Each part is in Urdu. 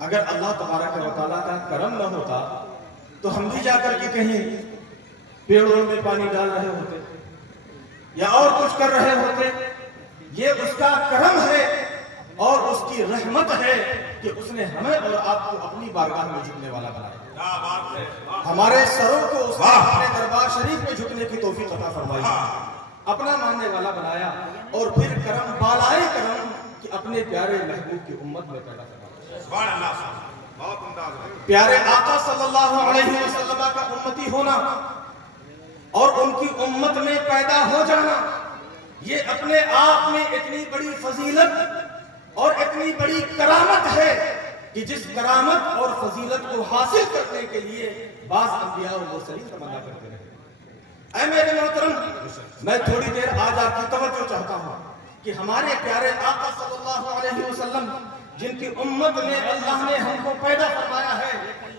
اگر اللہ تبارک و تعالیٰ کا کرم نہ ہوتا تو ہم بھی جا کر کے کہیں پیڑوں میں پانی ڈال رہے ہوتے یا اور کچھ کر رہے ہوتے. یہ اس کا کرم ہے اور اس کی رحمت ہے کہ اس نے ہمیں اور آپ کو اپنی بارگاہ میں جھکنے والا بنایا. ہمارے سروں کو اس نے اپنے دربار شریف میں جھکنے کی توفیق عطا فرمائی, اپنا ماننے والا بنایا, اور پھر کرم بالائے کرم کہ اپنے پیارے محبوب کی امت میں پیدا فرمایا. پیارے آقا صلی اللہ علیہ وسلم کا امتی ہونا اور ان کی امت میں پیدا ہو جانا, یہ اپنے آپ میں اتنی بڑی فضیلت اور اتنی بڑی کرامت ہے کہ جس کرامت اور فضیلت کو حاصل کرنے کے لیے بعض انبیاء اور مرسلین تمنا کرتے رہے. اے میرے محترم, میں تھوڑی دیر آج آپ کی توجہ چاہتا ہوں کہ ہمارے پیارے آقا صلی اللہ علیہ وسلم جن کی امت میں اللہ نے ہم کو پیدا فرمایا ہے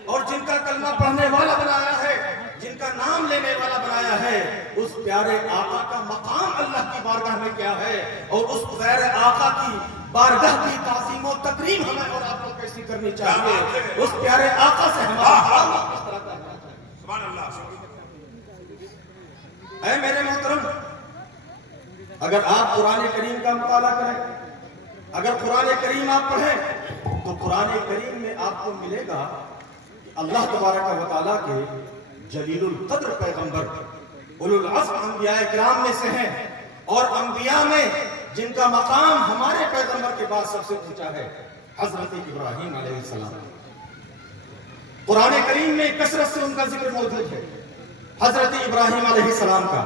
اور جن کا کلمہ پڑھنے والا بنایا ہے, جن کا نام لینے والا بنایا ہے, اس پیارے آقا کا مقام اللہ کی بارگاہ میں کیا ہے, اور اس پیارے آقا کی بارگاہ کی تعظیم و تکریم ہمیں اور آپ کو کیسی کرنی چاہیے, اس پیارے آقا سے ہمارا تعلق کس طرح کرنا چاہیے. سبحان اللہ. اے میرے محترم, اگر آپ قرآن کریم کا مطالعہ کریں, اگر قرآن کریم آپ پڑھیں تو قرآن کریم میں آپ کو ملے گا کہ اللہ تبارک و تعالیٰ کے جلیل القدر پیغمبر اولو العزم انبیاء کرام میں سے ہیں, اور انبیاء میں جن کا مقام ہمارے پیغمبر کے بعد سب سے اونچا ہے, حضرت ابراہیم علیہ السلام. قرآن کریم میں کثرت سے ان کا ذکر موجود ہے. حضرت ابراہیم علیہ السلام کا,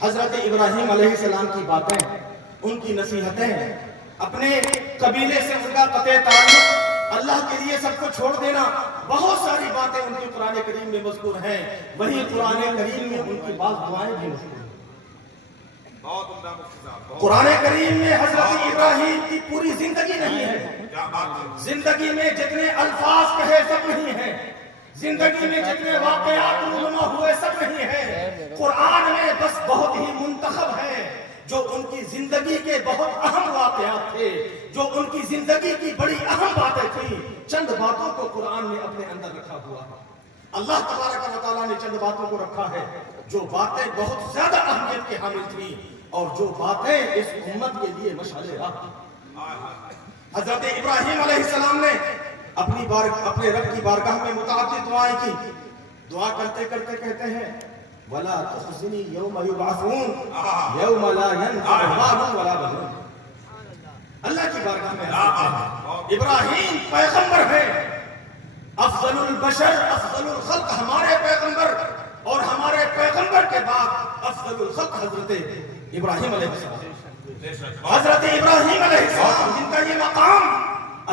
حضرت ابراہیم علیہ السلام کی باتیں, ان کی نصیحتیں, اپنے قبیلے سے ان کا قطع تعلق, اللہ کے لیے سب کو چھوڑ دینا, بہت ساری باتیں ان کی قرآن کریم میں مذکور ہیں. وہی قرآن کریم میں ان کی بعض دعائیں بھی مذکور ہیں. قرآن کریم میں حضرت ابراہیم کی پوری زندگی نہیں ہے. زندگی میں جتنے الفاظ کہے سب نہیں ہیں, زندگی میں جتنے واقعات رونما ہوئے سب نہیں ہیں. قرآن میں بس بہت ہی منتخب ہے جو ان کی زندگی کے بہت اہم واقعات تھے, جو ان کی زندگی کی بڑی اہم باتیں تھیں. چند باتوں کو قرآن نے اپنے اندر رکھا ہوا ہے. اللہ تبارک و تعالیٰ نے چند باتوں کو رکھا ہے جو باتیں بہت زیادہ اہمیت کے حامل تھیں, اور جو باتیں اس امت کے لیے مشعل راہ تھیں. حضرت ابراہیم علیہ السلام نے اپنے رب کی بارگاہ میں متعدد دعائیں کی. دعا کرتے کرتے کہتے ہیں وَلَا تُخْزِنِي يَوْمَ يُبْعَثُونَ يَوْمَ لَا يَنفَعُ مَالٌ وَلَا بَنُونَ. اللہ کی بارگاہ میں ابراہیم پیغمبر ہے, افضل البشر, افضل الخلق ہمارے پیغمبر, اور ہمارے پیغمبر کے بعد افضل الخلق حضرت ابراہیم علیہ السلام. حضرت ابراہیم علیہ السلام جن کا یہ مقام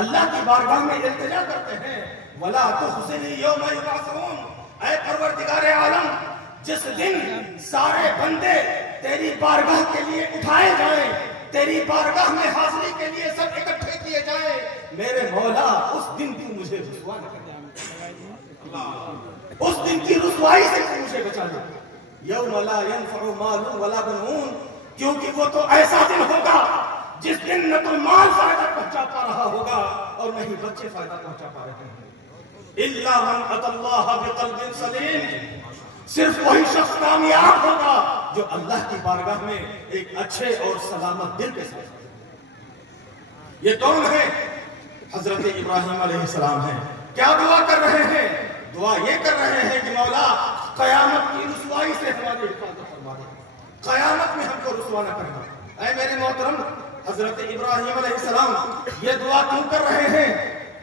اللہ کی بارگاہ میں التجا کرتے ہیں وَلَا تُخْزِنِي يَوْمَ يُبْعَثُونَ. اے پروردگار عالم, جس دن سارے بندے تیری بارگاہ کے لیے اٹھائے جائیں, تیری بارگاہ میں حاضری کے لیے سب اکٹھے کیے جائیں, میرے مولا اس دن تو مجھے رسوا نہ کر دے, اس دن کی رسوائی سے تو مجھے بچا دے. یوم لا ينفع مال ولا بنون, کیونکہ وہ تو ایسا دن ہوگا جس دن نہ تو مال فائدہ پہنچا پا رہا ہوگا اور نہ ہی بچے فائدہ پہنچا پا رہے ہیں. الا من اتى الله بقلب سلیم, صرف وہی شخص کامیاب ہوگا جو اللہ کی بارگاہ میں ایک اچھے اور سلامت دل کے ساتھ. یہ کون ہے؟ حضرت ابراہیم علیہ السلام ہیں. کیا دعا کر رہے ہیں؟ دعا یہ کر رہے ہیں کہ مولا قیامت کی رسوائی سے ہماری حفاظت فرما دے, قیامت میں ہم کو رسوا نہ کرنا. اے میرے محترم, حضرت ابراہیم علیہ السلام یہ دعا کیوں کر رہے ہیں؟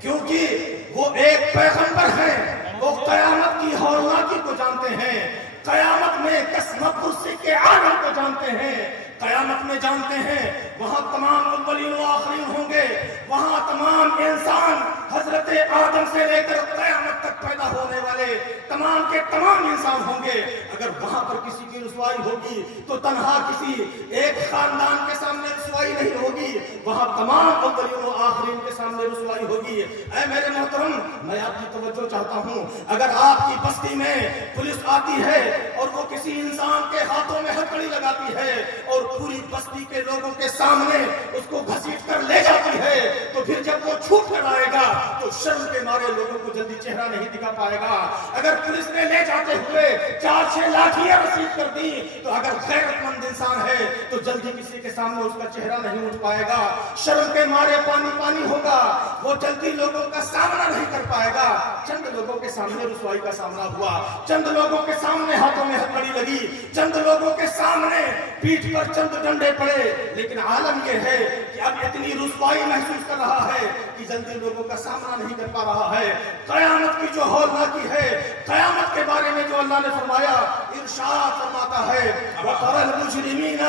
کیونکہ وہ ایک پیغمبر ہیں, وہ قیامت کی ہولناکی کو جانتے ہیں, قیامت میں قسمت کرسی کے عالم کو جانتے ہیں, قیامت میں جانتے ہیں وہاں تمام اولین و آخرین ہوں گے, وہاں تمام انسان حضرت آدم سے لے کر قیامت تک پیدا پیدا ہونے والے تمام کے تمام انسان ہوں گے، اگر وہاں پر کسی کی رسوائی ہوگی تو تنہا کسی ایک خاندان کے سامنے رسوائی نہیں ہوگی، وہاں تمام اولین و آخرین کے سامنے رسوائی ہوگی۔ اے میرے محترم، میں آپ کی توجہ چاہتا ہوں، اگر آپ کی بستی میں پولیس آتی ہے اور وہ کسی انسان کے ہاتھوں میں ہتھکڑی لگاتی ہے اور پوری بستی کے لوگوں کے سامنے اس کو گھسیٹ کر لے جاتی ہے، تو پھر جب وہ چھوٹ کر آئے گا تو شرم کے مارے لوگوں کو جلدی چہرہ نہیں دکھا پائے گا۔ اگر پولیس نے لے جاتے ہوئے 4-6 لاٹھیاں رسید کر دی تو اگر غیرت مند انسان ہے تو جلدی کسی کے سامنے اس کا چہرہ نہیں اٹھ پائے گا، شرم کے مارے پانی پانی ہوگا، وہ جلدی لوگوں کا سامنا نہیں کر پائے گا۔ چند لوگوں کے سامنے رسوائی کا سامنا ہوا، چند لوگوں کے سامنے ہاتھوں میں ہتھکڑی لگی، چند لوگوں کے سامنے پیٹھ پر چند ڈنڈے پڑے، لیکن عالم یہ ہے کہ اب اتنی رسوائی محسوس کر رہا ہے کہ جلدی لوگوں کا سامنا نہیں کر پا رہا ہے۔ قیامت کی جو ہولناکی ہے، قیامت کے بارے میں جو اللہ نے فرمایا، ارشاد فرماتا ہے وَتَرَى الْمُجْرِمِينَ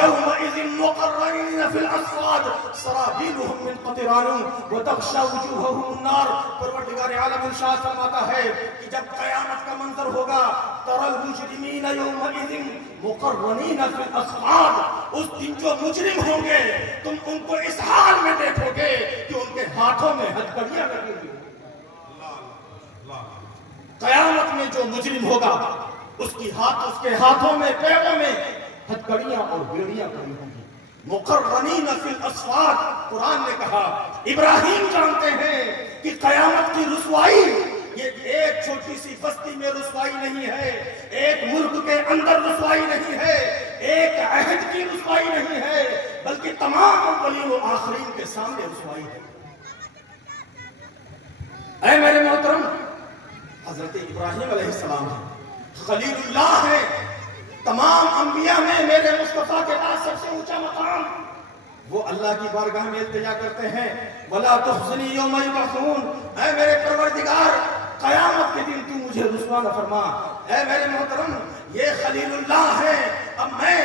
يَوْمَئِذٍ مُقَرَّنِينَ فِي الْأَصْفَادِ سَرَابِيلُهُم مِّن قَطِرَانٍ وَتَغْشَى وُجُوهَهُمُ النَّارُ۔ پروردگار عالم ارشاد فرماتا ہے کہ جب قیامت کا منظر ہوگا، تَرَى الْمُجْرِمِينَ يَوْمَئِذٍ مُقَرَّنِينَ فِي الْأَصْفَادِ، اس دن جو مجرم ہوں گے تم ان کو اس حال میں دیکھو گے کہ ان کے ہاتھوں میں ہتھکڑیاں لگی ہوئی۔ قیامت میں جو مجرم ہوگا اس کے ہاتھوں میں پیروں میں ہتھکڑیاں اور بیڑیاں پڑی ہوں گی۔ مقرنین فی الاسفاد، قرآن نے کہا ابراہیم جانتے ہیں کہ قیامت کی رسوائی یہ ایک چھوٹی سی بستی میں رسوائی نہیں ہے، ایک ملک کے اندر رسوائی نہیں ہے، ایک عہد کی رسوائی نہیں ہے، بلکہ تمام اولین و آخرین کے سامنے رسوائی ہے۔ اے میرے محترم، حضرت ابراہیم علیہ السلام خلیل اللہ ہے، تمام انبیاء میں میرے مصطفیٰ کے پاس سب سے اونچا مقام۔ وہ اللہ کی بارگاہ میں التجا کرتے ہیں وَلَا تُخْزِنِي يَوْمَ يُبْعَثُونَ، اے میرے پروردگار قیامت کے دن تو مجھے رسوا نہ فرما۔ اے میرے محترم، یہ خلیل اللہ ہے، اب میں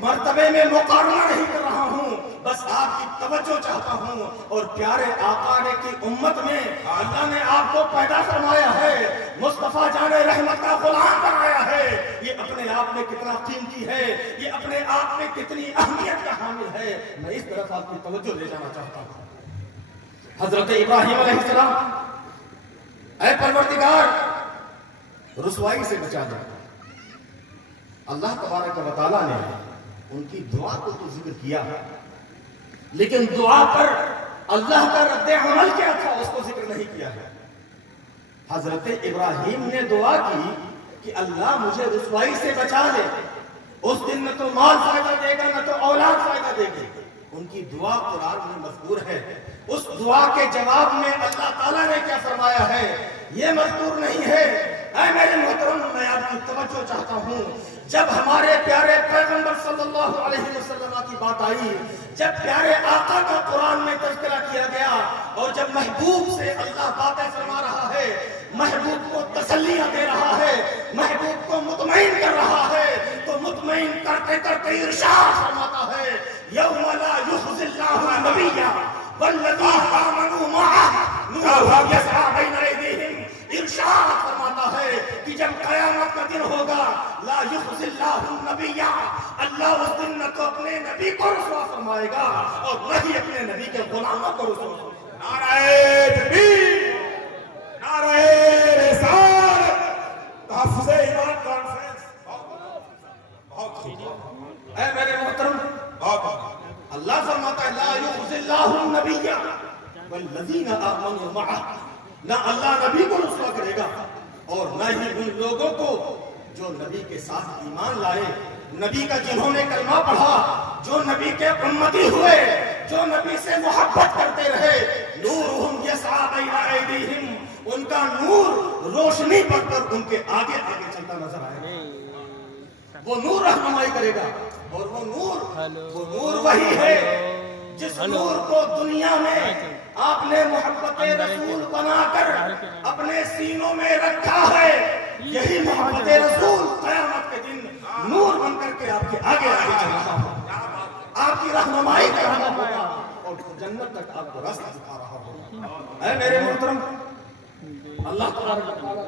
مرتبے میں مقارنہ نہیں کر رہا ہوں، بس آپ کی توجہ چاہتا ہوں، اور پیارے آقا نے کی امت میں اللہ نے آپ کو پیدا فرمایا ہے، مصطفیٰ جان رحمت کا غلام بنایا ہے، یہ اپنے آپ میں کتنا قیمتی ہے، یہ اپنے آپ میں کتنی اہمیت کا حامل ہے، میں اس طرف آپ کی توجہ لے جانا چاہتا ہوں۔ حضرت ابراہیم علیہ السلام، اے پروردگار رسوائی سے بچا دے۔ اللہ تبارک و تعالیٰ نے ان کی دعا کو تو ذکر کیا، لیکن دعا پر اللہ کا رد عمل کیا تھا اس کو ذکر نہیں کیا ہے۔ حضرت ابراہیم نے دعا کی کہ اللہ مجھے رسوائی سے بچا لے، اس دن نہ تو مال فائدہ دے گا نہ تو اولاد فائدہ دے گی۔ ان کی دعا قرآن میں مذکور ہے، اس دعا کے جواب میں اللہ تعالیٰ نے کیا فرمایا ہے یہ مذکور نہیں ہے۔ اے میرے محترم، میں آپ کی توجہ چاہتا ہوں، جب ہمارے پیارے پیغمبر صلی اللہ علیہ وسلم کی بات آئی، جب پیارے آقا کا قرآن میں تذکرہ کیا گیا، اور جب محبوب سے اللہ باتیں فرما رہا ہے، محبوب کو تسلیاں دے رہا ہے، محبوب کو مطمئن کر رہا ہے، تو مطمئن کرتے کرتے ارشاد فرماتا ہے یوم لا یخزی اللہ النبی والذین آمنوا معہ نورهم یسعی بین ایدیہم۔ ارشاد فرماتا ہے کہ جب قیامت کا دن ہوگا، لا یخزی اللہ النبی، اللہ اس دن نہ تو اپنے نبی کو رسوا فرمائے گا اور نہ ہی اپنے نبی کے غلاموں کو رسوا فرمائے گا۔ نعرہ تکبیر، نعرہ رسالت، تحفظ ایمان کانفرنس۔ بہت خوب، اے میرے محترم، اللہ فرماتا ہے لا یخزی اللہ النبی والذین آمنوا معہ، نہ اللہ نبی کو رسوا کرے گا اور نہ ہی ان لوگوں کو جو نبی کے ساتھ ایمان لائے، نبی کا جنہوں نے کلمہ پڑھا، جو نبی کے امتی ہوئے، جو نبی سے محبت کرتے رہے۔ نورہم یسعی بین ایدیہم، ان کا نور روشنی بڑھ کر ان کے آگے آگے چلتا نظر آئے گا، وہ نور رہنمائی کرے گا، اور وہ نور وہی ہے جس نور کو دنیا میں آپ نے محبت رسول بنا کر اپنے سینوں میں رکھا ہے، یہی محبت رسول قیامت کے دن نور بن کر کے آپ کے آگے آگے چل رہا ہوگا، آپ کی رہنمائی کر رہا ہوگا اور جنت تک آپ کو راستہ دکھا رہا ہوگا۔ اے میرے محترم، اللہ تبارک و تعالیٰ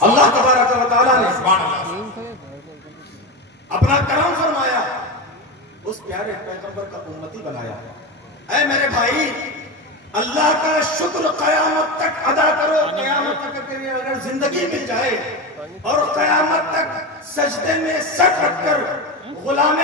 اللہ تبارک و تعالیٰ نے اپنا کرم فرمایا، اس پیارے پیغمبر کا امتی بنایا۔ اے میرے بھائی، اللہ کا شکر قیامت تک ادا کرو۔ قیامت تک اگر زندگی مل جائے اور قیامت تک سجدے میں سر رکھ کر غلام